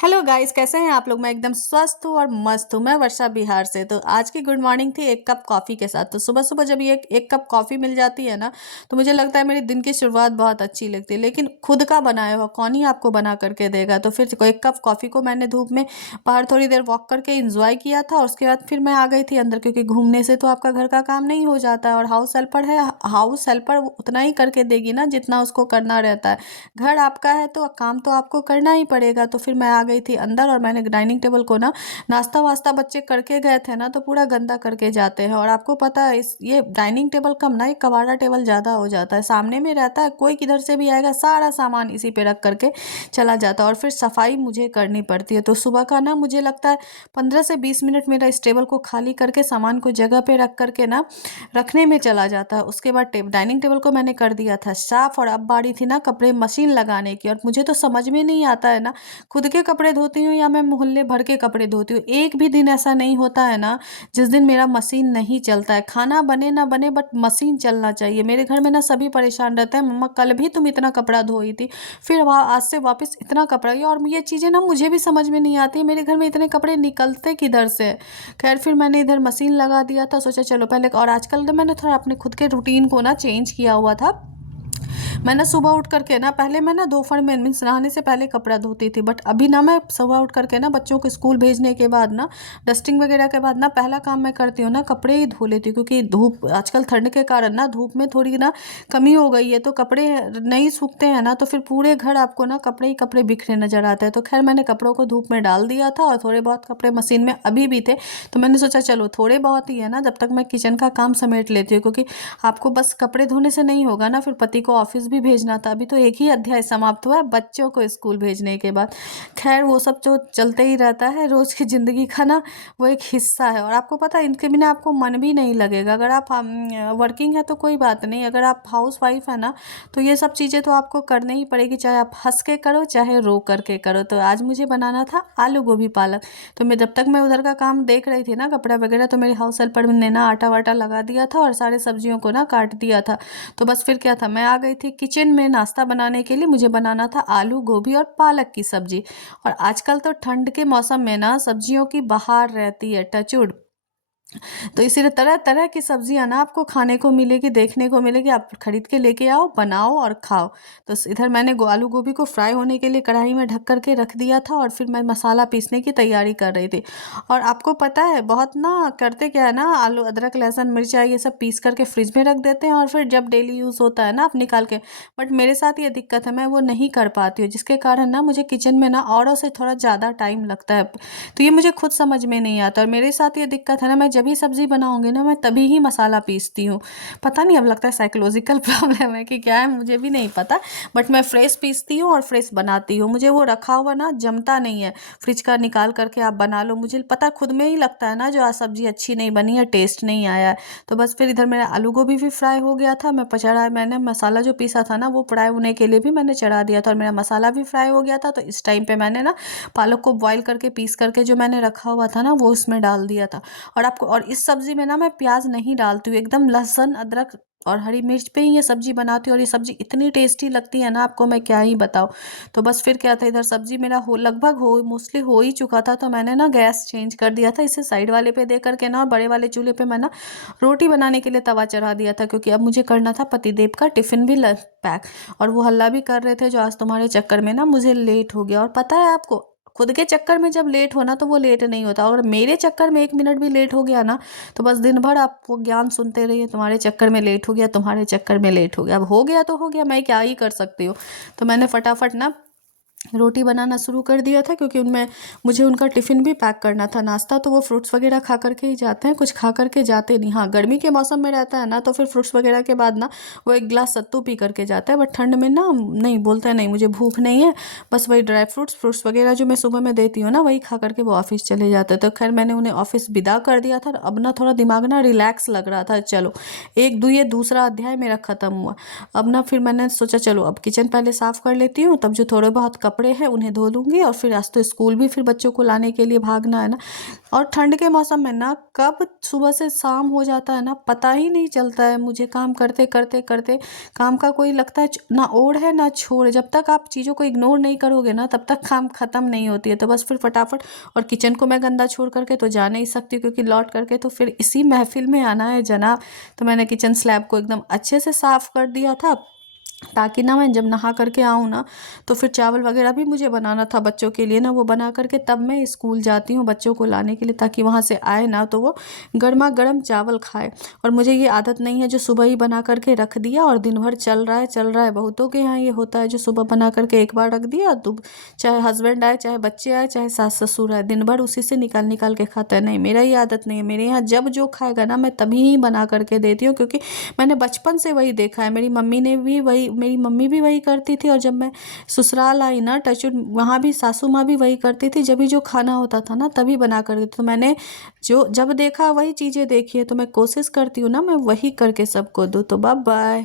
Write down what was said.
Hello guys, कैसे हैं आप लोग। मैं एकदम स्वस्थ हूँ और मस्त हूँ। मैं वर्षा बिहार से। तो आज की गुड मॉर्निंग थी एक कप कॉफ़ी के साथ। तो सुबह सुबह जब ये एक कप कॉफ़ी मिल जाती है ना, तो मुझे लगता है मेरे दिन की शुरुआत बहुत अच्छी लगती है। लेकिन खुद का बनाया हुआ कौन ही आपको बना करके देगा। तो फिर एक कप कॉफ़ी को मैंने धूप में बाहर थोड़ी देर वॉक करके इंजॉय किया था, और उसके बाद फिर मैं आ गई थी अंदर, क्योंकि घूमने से तो आपका घर का काम नहीं हो जाता। और हाउस हेल्पर है, हाउस हेल्पर उतना ही करके देगी ना जितना उसको करना रहता है। घर आपका है तो काम तो आपको करना ही पड़ेगा। तो फिर मैं आ गई थी अंदर, और मैंने डाइनिंग टेबल को ना, नाश्ता वास्ता बच्चे करके गए थे ना, तो पूरा गंदा करके जाते हैं। और आपको पता है इस ये डाइनिंग टेबल कम ना, एक कबाड़ा टेबल ज़्यादा हो जाता है। सामने में रहता है, कोई किधर से भी आएगा सारा सामान इसी पे रख करके चला जाता है, और फिर सफाई मुझे करनी पड़ती है। तो सुबह का ना मुझे लगता है 15 से 20 मिनट मेरा इस टेबल को खाली करके सामान को जगह पे रख करके ना रखने में चला जाता है। उसके बाद डाइनिंग टेबल को मैंने कर दिया था साफ, और अब बारी थी ना कपड़े मशीन लगाने की। और मुझे तो समझ में नहीं आता है ना, खुद के कपड़े धोती हूँ या मैं मोहल्ले भर के कपड़े धोती हूँ। एक भी दिन ऐसा नहीं होता है ना जिस दिन मेरा मशीन नहीं चलता है। खाना बने ना बने, बट मशीन चलना चाहिए। मेरे घर में ना सभी परेशान रहते हैं, मम्मा कल भी तुम इतना कपड़ा धोई थी, फिर वहाँ आज से वापस इतना कपड़ा। और ये चीज़ें ना मुझे भी समझ में नहीं आती, मेरे घर में इतने कपड़े निकलते किधर से। खैर फिर मैंने इधर मशीन लगा दिया था, सोचा चलो पहले। और आजकल तो मैंने थोड़ा अपने खुद के रूटीन को ना चेंज किया हुआ था। मैं ना सुबह उठ करके ना, पहले मैं ना दोपहर में मीन्स नहाने से पहले कपड़ा धोती थी, बट अभी ना मैं सुबह उठ करके ना बच्चों को स्कूल भेजने के बाद ना, डस्टिंग वगैरह के बाद ना, पहला काम मैं करती हूँ ना कपड़े ही धो लेती हूँ। क्योंकि धूप आजकल ठंड के कारण ना धूप में थोड़ी ना कमी हो गई है, तो कपड़े नहीं सूखते हैं ना, तो फिर पूरे घर आपको ना कपड़े ही कपड़े बिखरे नजर आते हैं। तो खैर मैंने कपड़ों को धूप में डाल दिया था, और थोड़े बहुत कपड़े मशीन में अभी भी थे। तो मैंने सोचा चलो थोड़े बहुत ही है ना, जब तक मैं किचन का काम समेट लेती हूँ। क्योंकि आपको बस कपड़े धोने से नहीं होगा ना, फिर पति को ऑफिस भी भेजना था। अभी तो एक ही अध्याय समाप्त हुआ है बच्चों को स्कूल भेजने के बाद। खैर वो सब जो चलते ही रहता है रोज की जिंदगी का ना, वो एक हिस्सा है। और आपको पता है इनके बिना आपको मन भी नहीं लगेगा। अगर आप वर्किंग है तो कोई बात नहीं, अगर आप हाउस वाइफ है ना, तो ये सब चीज़ें तो आपको करनी ही पड़ेगी, चाहे आप हंस के करो चाहे रो करके करो। तो आज मुझे बनाना था आलू गोभी पालक। तो मैं जब तक मैं उधर का काम देख रही थी ना, कपड़ा वगैरह, तो मेरे हाउस हेल्पर ने ना आटा वाटा लगा दिया था, और सारे सब्जियों को ना काट दिया था। तो बस फिर क्या था, मैं आ गई थी किचन में नाश्ता बनाने के लिए। मुझे बनाना था आलू गोभी और पालक की सब्जी। और आजकल तो ठंड के मौसम में ना सब्जियों की बहार रहती है, टचवुड। तो इसीलिए तरह तरह की सब्जियां ना आपको खाने को मिलेगी, देखने को मिलेगी। आप खरीद के लेके आओ, बनाओ और खाओ। तो इधर मैंने आलू गोभी को फ्राई होने के लिए कढ़ाई में ढक करके रख दिया था, और फिर मैं मसाला पीसने की तैयारी कर रही थी। और आपको पता है बहुत ना करते क्या है ना, आलू अदरक लहसुन मिर्चा ये सब पीस करके फ्रिज में रख देते हैं, और फिर जब डेली यूज़ होता है ना आप निकाल के। बट मेरे साथ ये दिक्कत है, मैं वो नहीं कर पाती हूँ, जिसके कारण ना मुझे किचन में ना औरों से थोड़ा ज़्यादा टाइम लगता है। तो ये मुझे खुद समझ में नहीं आता। और मेरे साथ ये दिक्कत है ना, मैं जब भी सब्जी बनाऊंगी ना, मैं तभी ही मसाला पीसती हूँ। पता नहीं, अब लगता है साइकोलॉजिकल प्रॉब्लम है कि क्या है, मुझे भी नहीं पता। बट मैं फ्रेश पीसती हूँ और फ्रेश बनाती हूँ। मुझे वो रखा हुआ ना जमता नहीं है। फ्रिज का निकाल करके आप बना लो, मुझे पता खुद में ही लगता है ना जो आज सब्जी अच्छी नहीं बनी है, टेस्ट नहीं आया है। तो बस फिर इधर मेरा आलू गोभी भी फ्राई हो गया था। मैंने मसाला जो पीसा था ना, वो फ्राई होने के लिए भी मैंने चढ़ा दिया था, और मेरा मसाला भी फ्राई हो गया था। तो इस टाइम पे मैंने ना पालक को बॉईल करके पीस करके जो मैंने रखा हुआ था ना, वो उसमें डाल दिया था। और इस सब्जी में ना मैं प्याज नहीं डालती हूँ, एकदम लहसुन अदरक और हरी मिर्च पे ही ये सब्जी बनाती हूँ। और ये सब्जी इतनी टेस्टी लगती है ना, आपको मैं क्या ही बताऊँ। तो बस फिर क्या था, इधर सब्जी मेरा हो लगभग हो मोस्टली हो ही चुका था। तो मैंने ना गैस चेंज कर दिया था, इसे साइड वाले पे दे करके ना, और बड़े वाले चूल्हे पे मैं ना रोटी बनाने के लिए तवा चढ़ा दिया था। क्योंकि अब मुझे करना था पतिदेव का टिफिन भी पैक। और वो हल्ला भी कर रहे थे जो आज तुम्हारे चक्कर में ना मुझे लेट हो गया। और पता है आपको, खुद के चक्कर में जब लेट होना तो वो लेट नहीं होता, और मेरे चक्कर में 1 मिनट भी लेट हो गया ना, तो बस दिन भर आप वो ज्ञान सुनते रहिए, तुम्हारे चक्कर में लेट हो गया, तुम्हारे चक्कर में लेट हो गया। अब हो गया तो हो गया, मैं क्या ही कर सकती हूँ। तो मैंने फटाफट ना रोटी बनाना शुरू कर दिया था, क्योंकि उनमें मुझे उनका टिफ़िन भी पैक करना था। नाश्ता तो वो फ्रूट्स वगैरह खा करके ही जाते हैं, कुछ खा करके जाते नहीं। हाँ, गर्मी के मौसम में रहता है ना, तो फिर फ्रूट्स वगैरह के बाद ना वो एक गिलास सत्तू पी करके जाता है। बट ठंड में ना नहीं, बोलता है नहीं मुझे भूख नहीं है, बस वही ड्राई फ्रूट्स वगैरह जो मैं सुबह में देती हूँ ना, वही खा करके वो ऑफिस चले जाते हैं। तो खैर मैंने उन्हें ऑफिस विदा कर दिया था। अब ना थोड़ा दिमाग ना रिलैक्स लग रहा था, चलो ये दूसरा अध्याय मेरा ख़त्म हुआ। अब ना फिर मैंने सोचा चलो अब किचन पहले साफ़ कर लेती हूँ, तब जो थोड़े बहुत कपड़े हैं उन्हें धो लूँगी, और फिर आज तो स्कूल भी फिर बच्चों को लाने के लिए भागना है ना। और ठंड के मौसम में ना कब सुबह से शाम हो जाता है ना पता ही नहीं चलता है मुझे, काम करते करते करते काम का कोई लगता है ना ओढ़ है ना छोड़ है। जब तक आप चीज़ों को इग्नोर नहीं करोगे ना तब तक काम ख़त्म नहीं होती है। तो बस फिर फटाफट, और किचन को मैं गंदा छोड़ करके तो जा नहीं सकती, क्योंकि लौट करके तो फिर इसी महफिल में आना है जनाब। तो मैंने किचन स्लैब को एकदम अच्छे से साफ़ कर दिया था, ताकि ना मैं जब नहा करके आऊँ ना तो फिर चावल वगैरह भी मुझे बनाना था बच्चों के लिए ना, वो बना करके तब मैं स्कूल जाती हूँ बच्चों को लाने के लिए, ताकि वहाँ से आए ना तो वो गर्मा गर्म चावल खाए। और मुझे ये आदत नहीं है जो सुबह ही बना करके रख दिया और दिन भर चल रहा है। बहुतों के यहाँ ये होता है जो सुबह बना करके एक बार रख दिया, तो चाहे हस्बैंड आए, चाहे बच्चे आए, चाहे सास ससुर आए, दिन भर उसी से निकाल निकाल के खाता है। नहीं, मेरा ये आदत नहीं है। मेरे यहाँ जब जो खाएगा ना मैं तभी ही बना करके देती हूँ, क्योंकि मैंने बचपन से वही देखा है। मेरी मम्मी भी वही करती थी, और जब मैं ससुराल आई ना टचवुड, वहाँ भी सासू माँ भी वही करती थी। जब भी जो खाना होता था ना तभी बना कर देती। तो मैंने जो जब देखा वही चीज़ें देखी है, तो मैं कोशिश करती हूँ ना मैं वही करके सबको दूँ। तो बाय बाय।